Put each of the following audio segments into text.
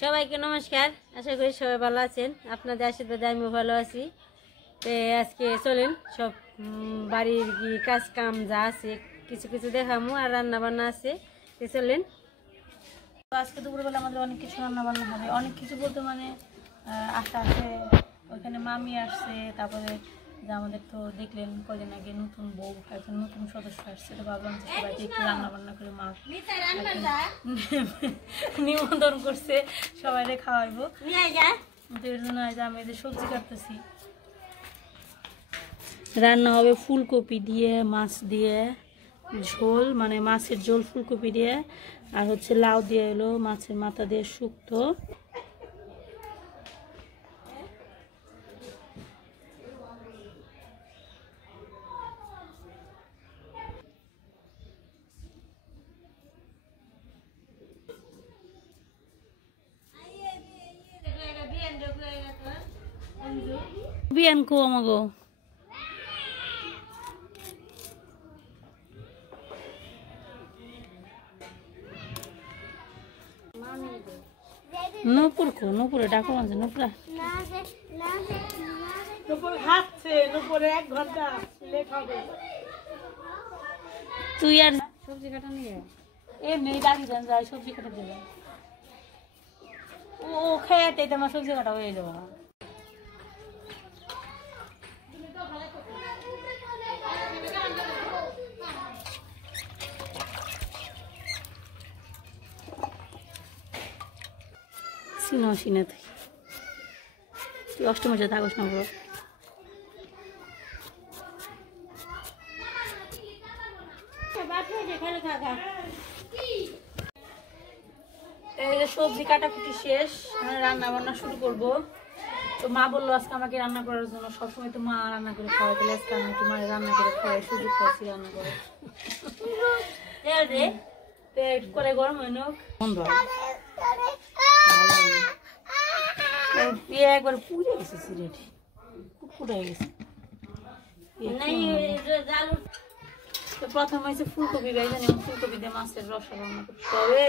সবাইকে নমস্কার। আশা করি সবাই ভালো আছেন। আপনাদের আশীর্বাদে আমিও ভালো আছি। তো আজকে চলেন সব বাড়ির কাজ কাম যা আছে কিছু কিছু দেখামু, আর রান্না বান্না আছে। তো চলেন। আজকে দুপুরবেলা আমাদের অনেক কিছু রান্না বান্না হবে। অনেক কিছু বলতে মানে আশে ওইখানে মামি আসছে, তারপরে যে আমাদের তো দেখলেন কদিন আগে নতুন বউ, একজন নতুন সদস্য আসছে। তো ভাবলাম যে সবাইকে একটু রান্না বান্না করে মা নিমন্ত্রণ করছে, সবাইকে খাওয়াইবো। তো এর জন্য আজ আমি এদের সবজি কাটতেছি। রান্না হবে ফুলকপি দিয়ে, মাছ দিয়ে ঝোল, মানে মাছের ঝোল ফুলকপি দিয়ে, আর হচ্ছে লাউ দিয়ে এলো মাছের মাথা দিয়ে শুক্তো। বিয়ান কো আমাগো নূপুর কো, নূপুরে ডাকো মাঝে নূপুরা তুই আর সবজি কাটা নিয়ে এমনি ডাকি যান যাই সবজি কাটা দেবে। ও খেয়ে তোমার সবজি কাটা হয়ে যাবে। সিনে তুই অষ্টমে থাকস না বড়। সবজি কাটাকুটি শেষ, রান্না বান্না শুরু করবো। তো মা বললো আজকে আমাকে রান্না করার জন্য, সবসময় তো মা রান্না করে খাওয়াই, তাহলে আজকে আমি একটু মায়ের রান্না করে খাওয়াই, সুযোগ পাইছি রান্না করে। করে গরম হয় না একবার পুড়ে গেছে, সিলেটি খুব পুড়ে গেছে। তো প্রথম হয়েছে ফুলকপি গাইজানি, ফুলকপি দিয়ে মাছের রসা রান্না করতে হবে।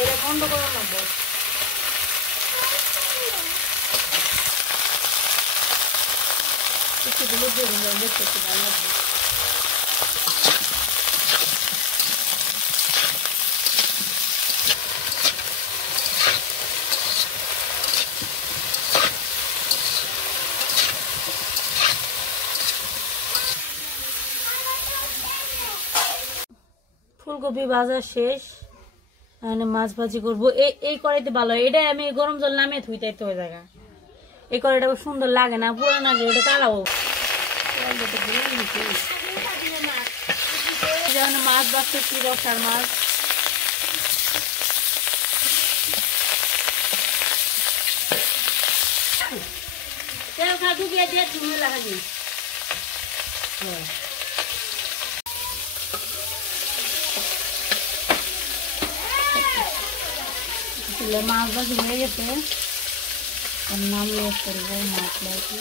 এটা বন্ধ করা লাগবে। একটু হলুদ দিয়ে দিন, দেখতে একটু ভালো লাগবে। ফুলকপি ভাজা শেষ, মাছ ভাজি করবো। এই কড়াইতে ভালো, এটা আমি গরম জল নামিয়ে ধুইতে ওই জায়গা। এই কড়াইটা সুন্দর লাগে না, পুরো না ওটা কালাবো। মাছ ভাজতেছি, রসার মাছ। মাছ ভাজি হয়ে গেছে, নামিয়ে করবো মাছ ভাজি।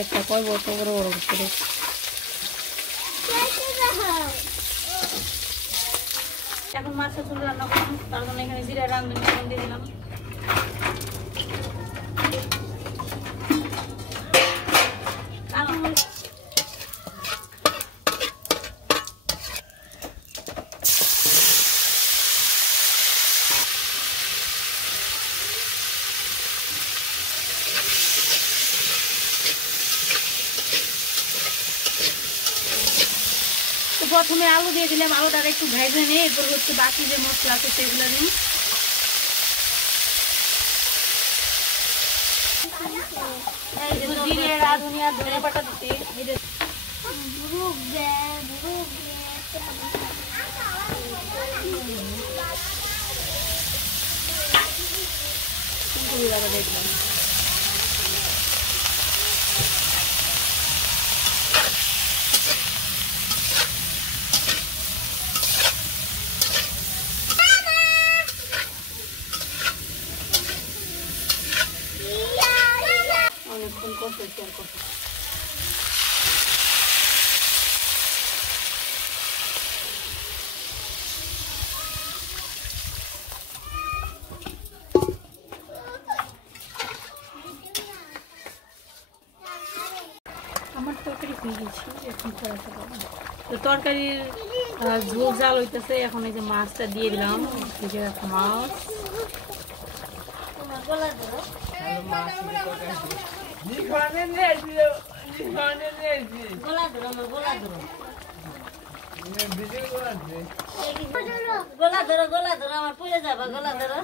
একটা কয় বড় বড় বড় করে এখন মাছের ঝোল রান্না করলাম, তার জন্য এখানে জিরা রাঁধুনি দিয়ে দিলাম। প্রথমে আলু দিয়ে দিলাম, আলুটা একটু ভেজে নিয়ে এরপর হচ্ছে বাকি যে মশলা আছে সেগুলো দিই। জিরে রাঁধুনি আর ধনে পাতা দিতে দেখলাম। এখন করতে শেয়ার করতে আমার তরকারি হয়ে গেছে এখন কড়াইতে পাবো তো তরকারির ঝোল জাল হইতেছে এখন এই যে মাছটা দিয়ে দিলাম এই যে মাছ গোলা ধরো আমার পুড়ে যাবা গোলা ধরো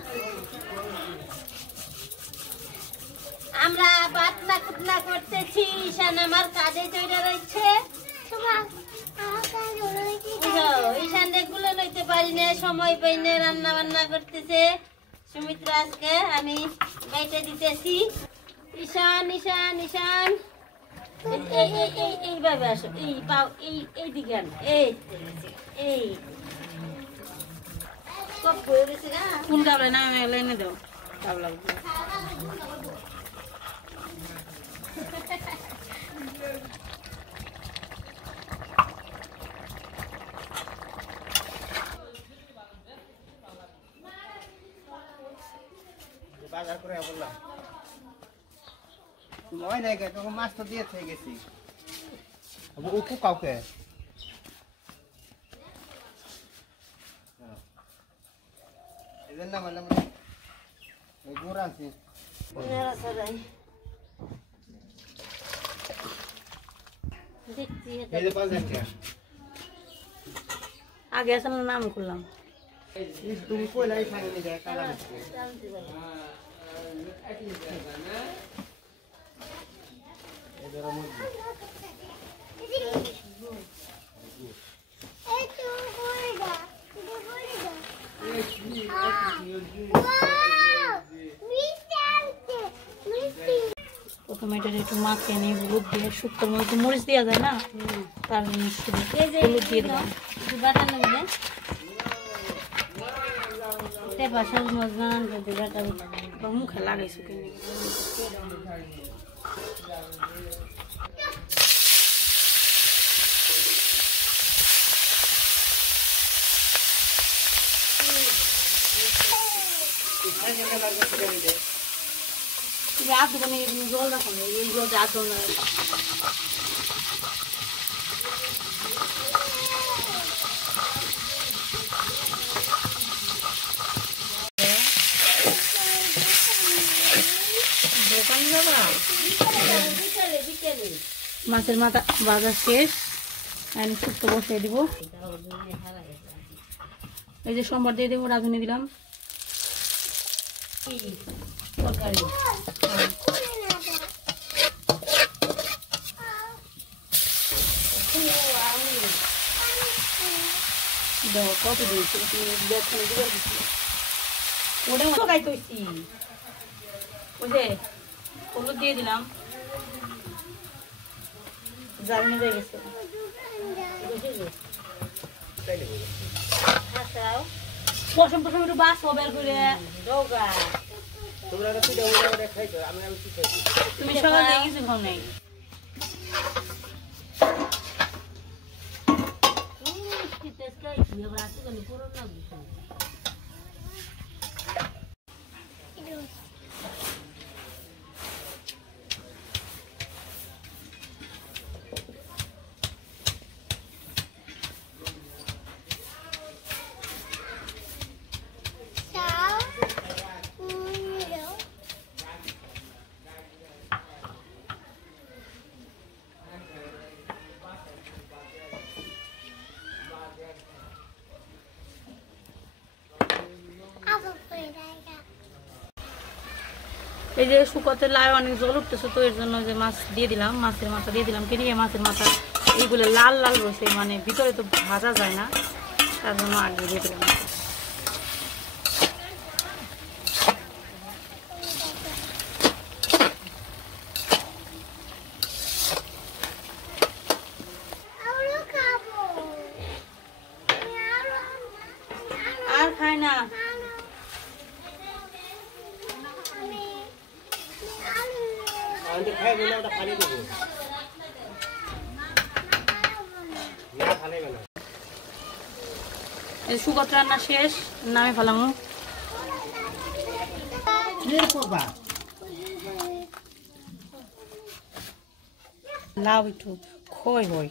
আমরা বাতনা কুতনা করতেছি ঈশান আমার কাজে চলে রয়েছে ঈশান এগুলো লইতে পারি না সময় পাই না রান্না বান্না করতেছে সুমিত্রা আজকে আমি বাইটে দিতেছি ঈশান ঈশান ঈশান এইভাবে আসো এই পাও এই দিকে আনো এই সব হয়ে গেছে না কোন গাবলা না এনে দাও গাবলা বাজার করে বললাম নয় নাই তখন মাছ তো দিয়ে থেকে গেছি উকু কাউকে এদের নাম বললাম গুড় আনছি আগে আসলে নাম করলাম তুমি কইলাই খাইনি যায় কালা প্রথমে এটা একটু মাখিয়ে নিয়ে হলুদ দিয়ে শুক্তোর মধ্যে মরিচ দেওয়া যায় না তার হলুদ দিয়ে দিলাম মুখে লাগাইছো কিনে आप दुकान में जोल रखो ना ये जो जात हो ना दुकान जाबा মাছের মাথা ভাজা শেষ আমি শুক্তো বসিয়ে দিব এই যে সোমবার দিয়ে দেবো রাঁধুনি দিলাম তরকারি কত দিয়েছি ওটা গাইতেছি বুঝে হলুদ দিয়ে দিলাম জানি হয়ে গেছে পশম পশম একটু বাস বের করে তুমি সকালে কিছু খাও নাই এই যে শুকোতে লাই অনেক জল উঠতেছে তো এর জন্য যে মাছ দিয়ে দিলাম মাছের মাথা দিয়ে দিলাম কিনে মাছের মাথা এইগুলো লাল লাল রয়েছে মানে ভিতরে তো ভাজা যায় না তার জন্য আগে দিয়ে দিলাম আর খায় না সুগত রান্না শেষ, নামে ফেলামু। লাউ একটু খই হয়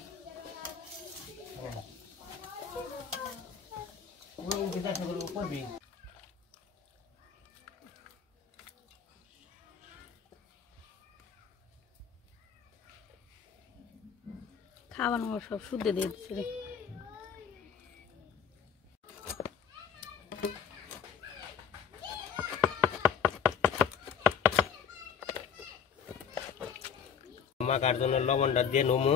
খাবার সব শুদ্ধ দিয়ে দিচ্ছে রে। মাখার জন্য লবণটা দিয়ে নমু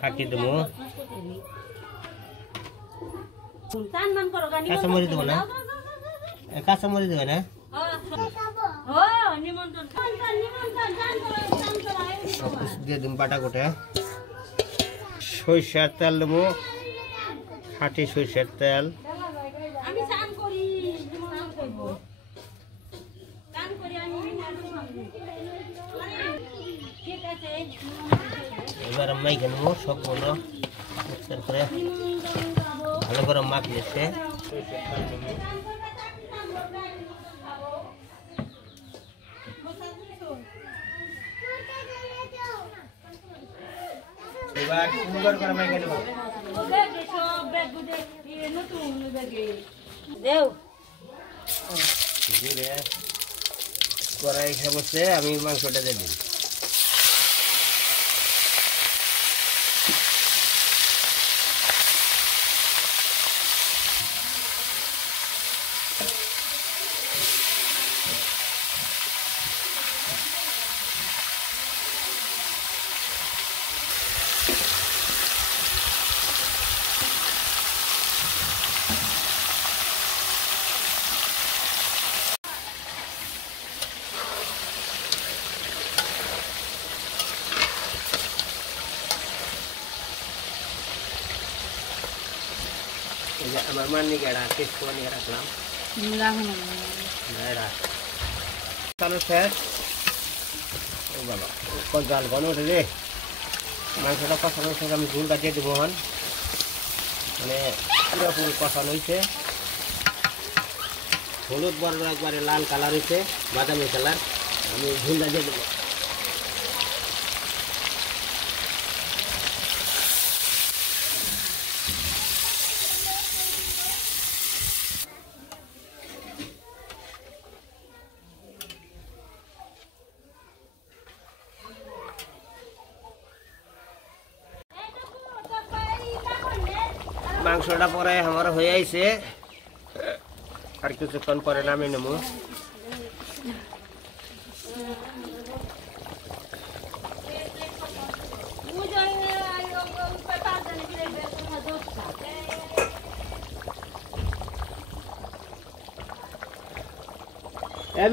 ফাঁকি দেবো কাঁচামরিচ দেবো না কাঁচামরিচ দেবে না দিয়ে দিন বাটা কোটে সরিষার তেল দেবো খাঁটি সরিষার তেল এবার মাইকে নেবো সবগুলো পরিষ্কার করে ভালো করে মাখ নিচ্ছে এবার সুন্দর করে মাইকে নেবো কড়াই বসে আমি মাংসটা দিয়ে দিই আমার মানি গেড়া টেস্ট করে নিয়ে রাখলাম চালু শেষ ও বাবা কত জাল ঘন ওঠে রে মাংসটা কষানো শেষ আমি ঝুলটা দিয়ে দেবো হন মানে পুরোপুরি কষানো হয়েছে হলুদ বড় একবারে লাল কালার হয়েছে বাদামি কালার আমি ঝুলটা দিয়ে দেবো মাংসটা পরে আমার হয়ে আইছে আর কিছুক্ষণ পরে নামে নেব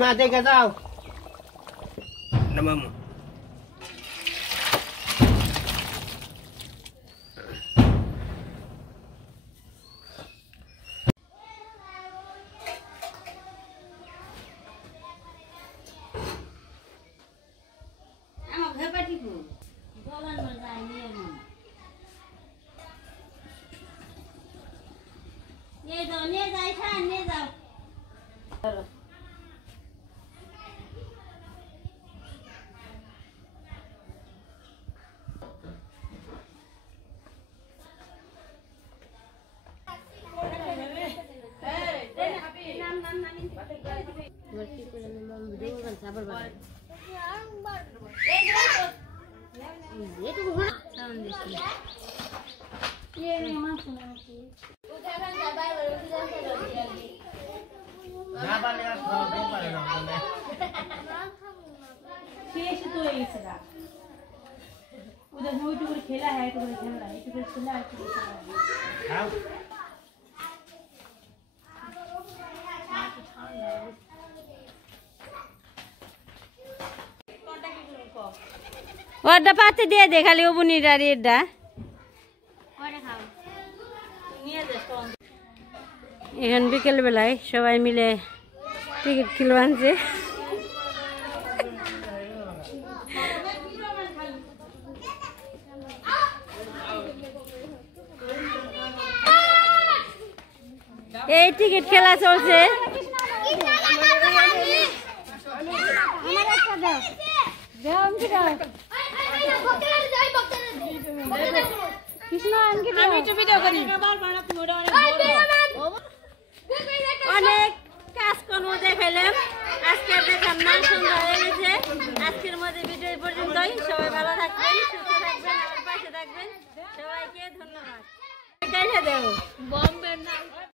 মা দেখে যাও নামাম उधर खेला है तो खेल रहा है तो खेला है ওটা পাতে দিয়ে দে খালি ও বুনিটা রেডটা এখন বিকেল বেলায় সবাই মিলে টিকিট কিলো আনছে। এই টিকিট খেলা চলছে। কৃষ্ণ